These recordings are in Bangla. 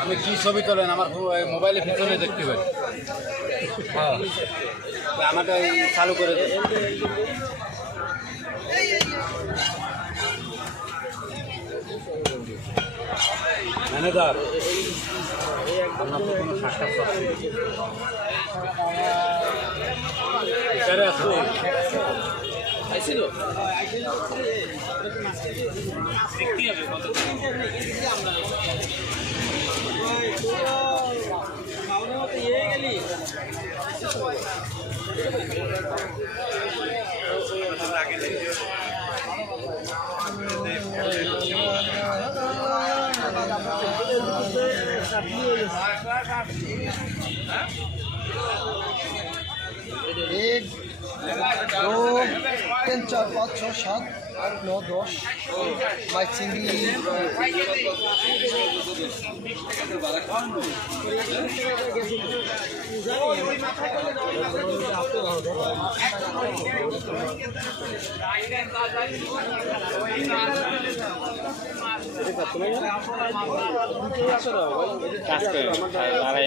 আমি কি ছবি তোলেন? আমার মোবাইলে পিছনে দেখতে পাই। হ্যাঁ। এই চালু করে দেন। ম্যানেজার। আপনার তো কোনো সাক্ষাৎকার এক দু তিন চার পাঁচ ছ সাত আট ন দশ মাই চিংড়ি কাজ করে দাঁড়াই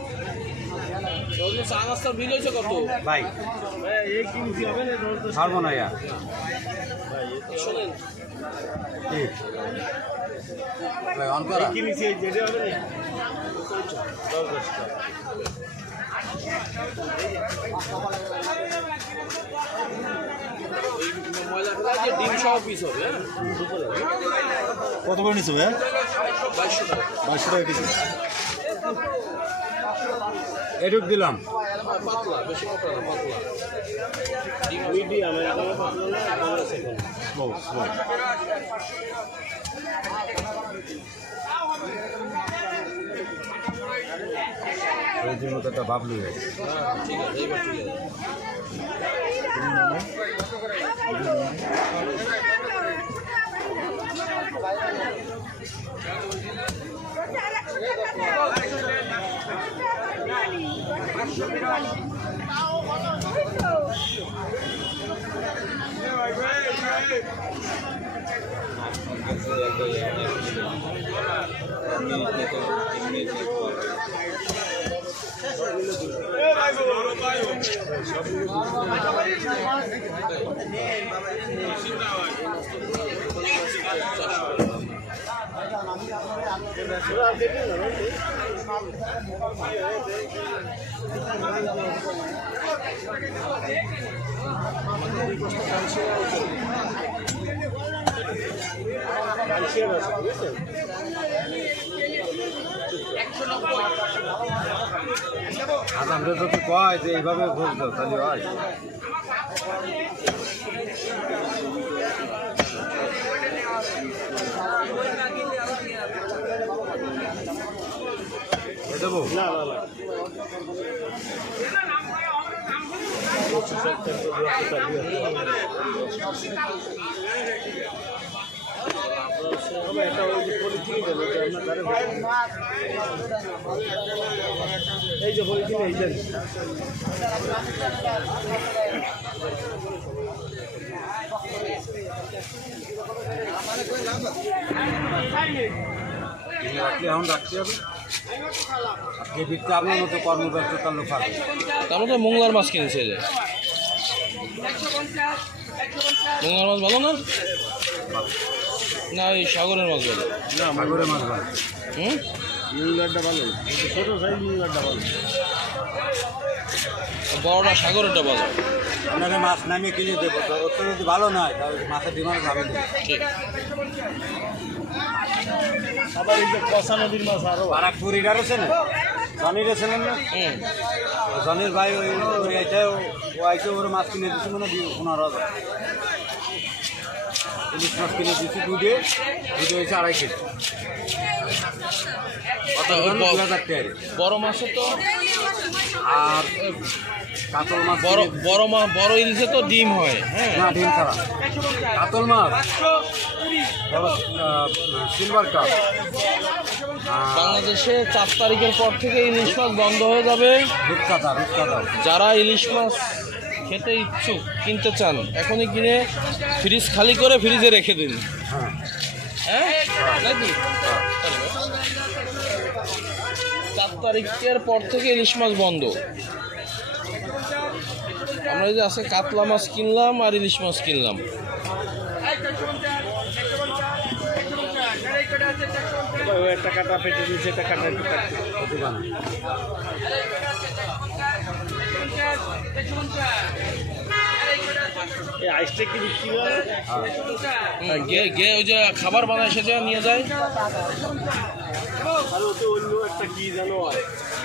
ছিল যে মাছ দিল ভাই ছাড়বো না ইয়া। কি? ভাই, অন করা। ডিম সহ পিস হবে হ্যাঁ কত করে নিচ্ছ ভাই? বাইশশো টাকা। বাইশশো টাকা কেজি। এটুক দিলাম। পাতলা বেশি পাতলা না পাতলা স্লো স্লো ওই জন্য তো একটা বাবলু হয়েছে হ্যাঁ ঠিক আছে এইবার ঠিক আছে। আর আমরা যদি কয় যে এইভাবে ভোগ দাও তাহলে হয়। দেবো? এই যে পলিথিন এই রাখলে এখন রাখতে হবে। যে বিকতে আপনার মতো কর্মব্যস্ততার লোক আছে। তো মোংলার মাছ কিনেছে যে। মঙ্গলার মাছ ভালো না? না এই সাগরের মাছ ভালো। না সাগরে মাছ ভালো। হুম? মিউগারটা ভালো। ছোট সাইজ মিউগারটা ভালো। বড়টা সাগরেরটা ভালো। আপনাকে মাছ নামিয়ে কিনে দেবো। তো যদি ভালো নয় তাহলে মাছের ডিমান্ড যাবে না। ঠিক। আবার এই যে কষা নদীর মাছ আরও আর এক পুরীটার আছে না? জনির ছিলেন না জনির ভাই ওই আইতে ও আইতে ওর মাছ কিনে দিচ্ছে মানে পনেরো হাজার। ইলিশ মাছ কিনে দিচ্ছি দুধে। দুধে হয়েছে আড়াই কেজি। কত? ওই হাজার টাকা। বড় মাছে তো? আর কাতল মাছ বড় বড় মাছ বড় ইলিশে তো ডিম হয়। হ্যাঁ। না ডিম ছাড়া। কাতল মাছ? Silver cup. বাংলাদেশে চার তারিখের পর থেকে ইলিশ মাছ বন্ধ হয়ে যাবে। যারা ইলিশ মাছ খেতে ইচ্ছুক কিনতে চান এখনই কিনে ফ্রিজ খালি করে ফ্রিজে রেখে দিন। হ্যাঁ। হ্যাঁ? নাকি চার তারিখের পর থেকে ইলিশ মাছ বন্ধ। আমরা যে আজকে কাতলা মাছ কিনলাম আর ইলিশ মাছ কিনলাম। পেটে আইসটা কি বিক্রি গিয়ে ওই যে খাবার বানায় সেটা নিয়ে যায়। আর ওতে অন্য একটা কি জানো হয়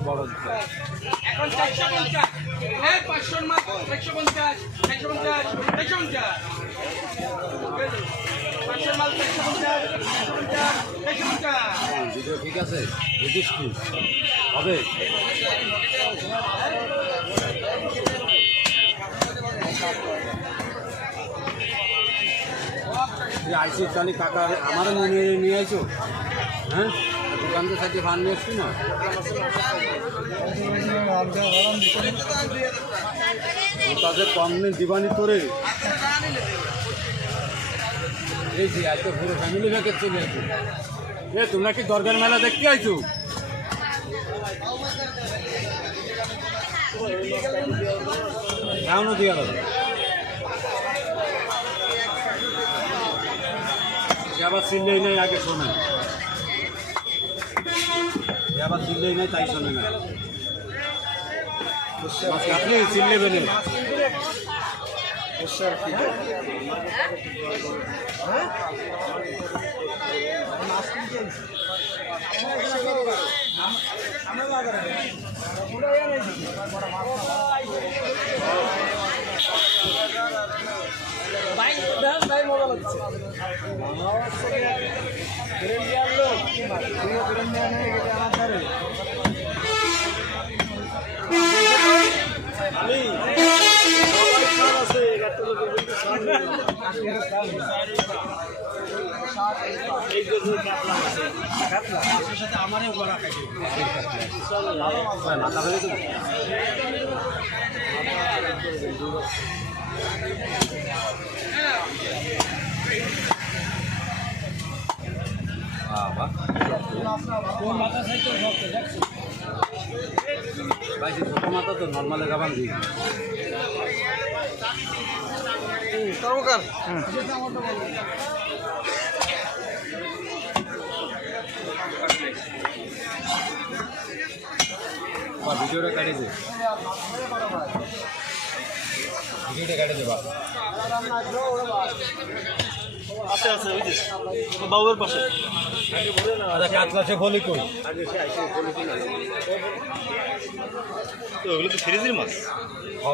একটু বড় দিতে হবে। এখন চারশো পঞ্চাশ। হ্যাঁ পাঁচশোর মাছ একশো পঞ্চাশ একশো পঞ্চাশ একশো পঞ্চাশ। পাঁচশোর মাল একশো পঞ্চাশ একশো পঞ্চাশ একশো পঞ্চাশ। হ্যাঁ, ভিডিও ঠিক আছে? বুঝিস কি হবে? আইসিস তাহলে কাকা আমারও মনে হয় নিয়ে আইছো? হ্যাঁ? তাদের কম দিবানি তোরে। এই যে আজকে পুরো ফ্যামিলি ব্যাগে চলে আসো এ, তোমরা কি দরগার মেলা দেখতে আইছো? এখনও দিয়ে গেল আবার চিনলেই নাই, আগে শোনে। সে আবার চিনলেই নাই তাই শোনে না। আপনি চিনলে বেনে আছে একটা লোকের কিন্তু সামনে এই যে যে মাথা ফেলে তো বাবা ভাই যে ছোটো মাথা তো নর্মালে গাবান দিই কর্মকার ভিডিওটা কাটে দে ভিডিওটা কাটে দে বা আছে আছে ওই যে বাবুর পাশে। আচ্ছা কই? তো ওগুলো তো ফ্রিজের মাছ। হ।